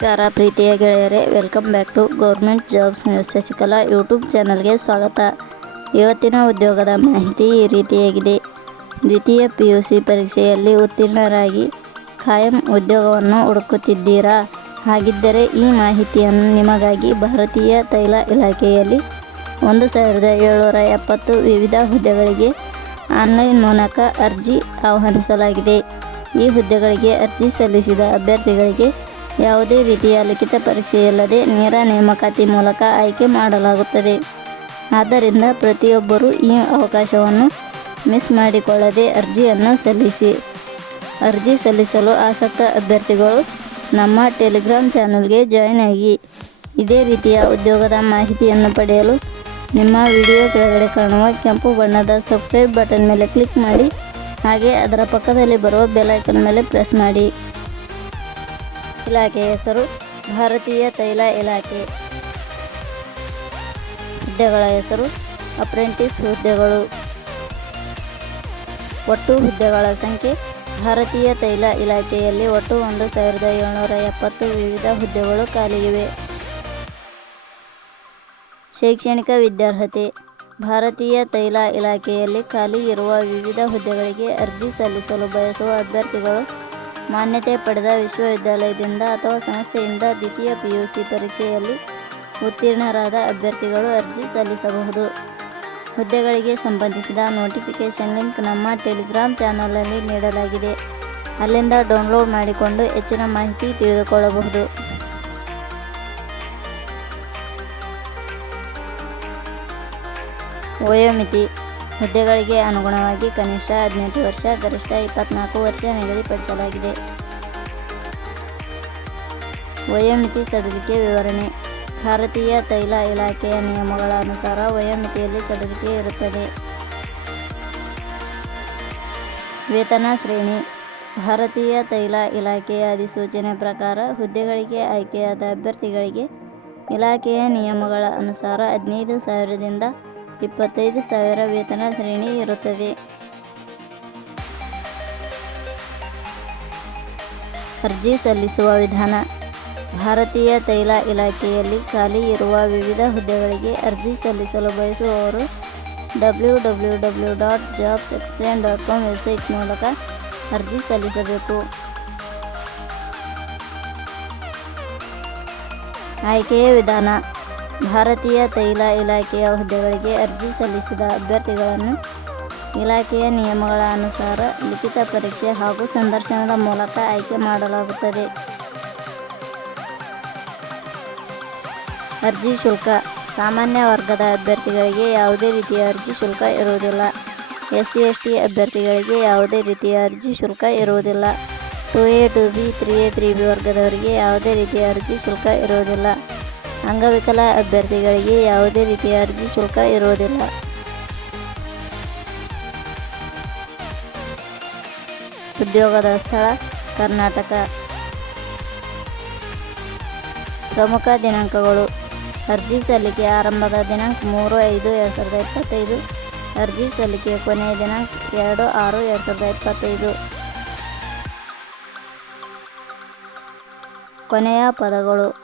ನಮಸ್ಕಾರ ಪ್ರೀತಿಯ ಗೆಳೆಯರೇ welcome back to government jobs news Shashikala YouTube ಚಾನಲ್ಗೆ ಸ್ವಾಗತ. ಇವತ್ತಿನ ಉದ್ಯೋಗದ ಮಾಹಿತಿ ಈ ರೀತಿಯಾಗಿದೆ. ದ್ವಿತೀಯ ಪಿ ಯು ಸಿ ಪರೀಕ್ಷೆಯಲ್ಲಿ ಉತ್ತೀರ್ಣರಾಗಿ ಖಾಯಂ ಉದ್ಯೋಗವನ್ನು ಹುಡುಕುತ್ತಿದ್ದೀರಾ? ಹಾಗಿದ್ದರೆ ಈ ಮಾಹಿತಿಯನ್ನು ನಿಮಗಾಗಿ ಭಾರತೀಯ ತೈಲ ಇಲಾಖೆಯಲ್ಲಿ ಒಂದು ಸಾವಿರದ ಏಳ್ನೂರ ಎಪ್ಪತ್ತು ವಿವಿಧ ಹುದ್ದೆಗಳಿಗೆ ಆನ್ಲೈನ್ ಮೂಲಕ ಅರ್ಜಿ ಆಹ್ವಾನಿಸಲಾಗಿದೆ. ಈ ಹುದ್ದೆಗಳಿಗೆ ಅರ್ಜಿ ಸಲ್ಲಿಸಿದ ಅಭ್ಯರ್ಥಿಗಳಿಗೆ ಯಾವುದೇ ರೀತಿಯ ಲಿಖಿತ ಪರೀಕ್ಷೆಯಿಲ್ಲದೆ ನೇರ ನೇಮಕಾತಿ ಮೂಲಕ ಆಯ್ಕೆ ಮಾಡಲಾಗುತ್ತದೆ. ಆದ್ದರಿಂದ ಪ್ರತಿಯೊಬ್ಬರೂ ಈ ಅವಕಾಶವನ್ನು ಮಿಸ್ ಮಾಡಿಕೊಳ್ಳದೆ ಅರ್ಜಿಯನ್ನು ಸಲ್ಲಿಸಿ. ಅರ್ಜಿ ಸಲ್ಲಿಸಲು ಆಸಕ್ತ ಅಭ್ಯರ್ಥಿಗಳು ನಮ್ಮ ಟೆಲಿಗ್ರಾಮ್ ಚಾನಲ್ಗೆ ಜಾಯ್ನ್ ಆಗಿ. ಇದೇ ರೀತಿಯ ಉದ್ಯೋಗದ ಮಾಹಿತಿಯನ್ನು ಪಡೆಯಲು ನಿಮ್ಮ ವಿಡಿಯೋ ಕೆಳಗಡೆ ಕಾಣುವ ಕೆಂಪು ಬಣ್ಣದ ಸಬ್ಸ್ಕ್ರೈಬ್ ಬಟನ್ ಮೇಲೆ ಕ್ಲಿಕ್ ಮಾಡಿ. ಹಾಗೆ ಅದರ ಪಕ್ಕದಲ್ಲಿ ಬರುವ ಬೆಲ್ ಐಕನ್ ಮೇಲೆ ಪ್ರೆಸ್ ಮಾಡಿ. ಇಲಾಖೆಯ ಹೆಸರು ಭಾರತೀಯ ತೈಲ ಇಲಾಖೆ. ಹುದ್ದೆಗಳ ಹೆಸರು ಅಪ್ರೆಂಟಿಸ್ ಹುದ್ದೆಗಳು. ಒಟ್ಟು ಹುದ್ದೆಗಳ ಸಂಖ್ಯೆ ಭಾರತೀಯ ತೈಲ ಇಲಾಖೆಯಲ್ಲಿ ಒಟ್ಟು ಒಂದು ಸಾವಿರದ ಏಳ್ನೂರ ಎಪ್ಪತ್ತು ವಿವಿಧ ಹುದ್ದೆಗಳು ಖಾಲಿಯಿವೆ. ಶೈಕ್ಷಣಿಕ ವಿದ್ಯಾರ್ಹತೆ ಭಾರತೀಯ ತೈಲ ಇಲಾಖೆಯಲ್ಲಿ ಖಾಲಿ ಇರುವ ವಿವಿಧ ಹುದ್ದೆಗಳಿಗೆ ಅರ್ಜಿ ಸಲ್ಲಿಸಲು ಬಯಸುವ ಅಭ್ಯರ್ಥಿಗಳು ಮಾನ್ಯತೆ ಪಡೆದ ವಿಶ್ವವಿದ್ಯಾಲಯದಿಂದ ಅಥವಾ ಸಂಸ್ಥೆಯಿಂದ ದ್ವಿತೀಯ ಪಿ ಯು ಸಿ ಪರೀಕ್ಷೆಯಲ್ಲಿ ಉತ್ತೀರ್ಣರಾದ ಅಭ್ಯರ್ಥಿಗಳು ಅರ್ಜಿ ಸಲ್ಲಿಸಬಹುದು. ಹುದ್ದೆಗಳಿಗೆ ಸಂಬಂಧಿಸಿದ ನೋಟಿಫಿಕೇಷನ್ ಲಿಂಕ್ ನಮ್ಮ ಟೆಲಿಗ್ರಾಮ್ ಚಾನಲಲ್ಲಿ ನೀಡಲಾಗಿದೆ. ಅಲ್ಲಿಂದ ಡೌನ್ಲೋಡ್ ಮಾಡಿಕೊಂಡು ಹೆಚ್ಚಿನ ಮಾಹಿತಿ ತಿಳಿದುಕೊಳ್ಳಬಹುದು. ವಯೋಮಿತಿ ಹುದ್ದೆಗಳಿಗೆ ಅನುಗುಣವಾಗಿ ಕನಿಷ್ಠ ಹದಿನೆಂಟು ವರ್ಷ, ಗರಿಷ್ಠ ಇಪ್ಪತ್ನಾಲ್ಕು ವರ್ಷ ನಿಗದಿಪಡಿಸಲಾಗಿದೆ. ವಯೋಮಿತಿ ಸಡಿಲಿಕೆ ವಿವರಣೆ. ಭಾರತೀಯ ತೈಲ ಇಲಾಖೆಯ ನಿಯಮಗಳ ಅನುಸಾರ ವಯೋಮಿತಿಯಲ್ಲಿ ಸಡಿಲಿಕೆ ಇರುತ್ತದೆ. ವೇತನ ಶ್ರೇಣಿ. ಭಾರತೀಯ ತೈಲ ಇಲಾಖೆಯ ಅಧಿಸೂಚನೆ ಪ್ರಕಾರ ಹುದ್ದೆಗಳಿಗೆ ಆಯ್ಕೆಯಾದ ಅಭ್ಯರ್ಥಿಗಳಿಗೆ ಇಲಾಖೆಯ ನಿಯಮಗಳ ಅನುಸಾರ ಹದಿನೈದು ಸಾವಿರದಿಂದ ಇಪ್ಪತ್ತೈದು ಸಾವಿರ ವೇತನ ಶ್ರೇಣಿ ಇರುತ್ತದೆ. ಅರ್ಜಿ ಸಲ್ಲಿಸುವ ವಿಧಾನ. ಭಾರತೀಯ ತೈಲ ಇಲಾಖೆಯಲ್ಲಿ ಖಾಲಿ ಇರುವ ವಿವಿಧ ಹುದ್ದೆಗಳಿಗೆ ಅರ್ಜಿ ಸಲ್ಲಿಸಲು ಬಯಸುವವರು W W W dot jobs explain dot com website ಮೂಲಕ ಅರ್ಜಿ ಸಲ್ಲಿಸಬೇಕು. ಆಯ್ಕೆಯ ವಿಧಾನ. ಭಾರತೀಯ ತೈಲ ಇಲಾಖೆಯ ಹುದ್ದೆಗಳಿಗೆ ಅರ್ಜಿ ಸಲ್ಲಿಸಿದ ಅಭ್ಯರ್ಥಿಗಳನ್ನು ಇಲಾಖೆಯ ನಿಯಮಗಳ ಅನುಸಾರ ಲಿಖಿತ ಪರೀಕ್ಷೆ ಹಾಗೂ ಸಂದರ್ಶನದ ಮೂಲಕ ಆಯ್ಕೆ ಮಾಡಲಾಗುತ್ತದೆ. ಅರ್ಜಿ ಶುಲ್ಕ. ಸಾಮಾನ್ಯ ವರ್ಗದ ಅಭ್ಯರ್ಥಿಗಳಿಗೆ ಯಾವುದೇ ರೀತಿಯ ಅರ್ಜಿ ಶುಲ್ಕ ಇರುವುದಿಲ್ಲ. ಎಸ್ ಸಿ ಎಸ್ ಟಿ ಅಭ್ಯರ್ಥಿಗಳಿಗೆ ಯಾವುದೇ ರೀತಿಯ ಅರ್ಜಿ ಶುಲ್ಕ ಇರುವುದಿಲ್ಲ. Two A two B, three A, three B ವರ್ಗದವರಿಗೆ ಯಾವುದೇ ರೀತಿಯ ಅರ್ಜಿ ಶುಲ್ಕ ಇರುವುದಿಲ್ಲ. ಅಂಗವಿಕಲ ಅಭ್ಯರ್ಥಿಗಳಿಗೆ ಯಾವುದೇ ರೀತಿಯ ಅರ್ಜಿ ಶುಲ್ಕ ಇರುವುದಿಲ್ಲ. ಉದ್ಯೋಗದ ಸ್ಥಳ, ಕರ್ನಾಟಕ. ಪ್ರಮುಖ ದಿನಾಂಕಗಳು. ಅರ್ಜಿ ಸಲ್ಲಿಕೆ ಆರಂಭದ ದಿನಾಂಕ ಮೂರು ಐದು ಎರಡು ಸಾವಿರದ ಇಪ್ಪತ್ತೈದು. ಅರ್ಜಿ ಸಲ್ಲಿಕೆಯ ಕೊನೆಯ ದಿನಾಂಕ ಎರಡು ಆರು ಎರಡು ಸಾವಿರದ ಇಪ್ಪತ್ತೈದು. ಕೊನೆಯ ಪದಗಳು.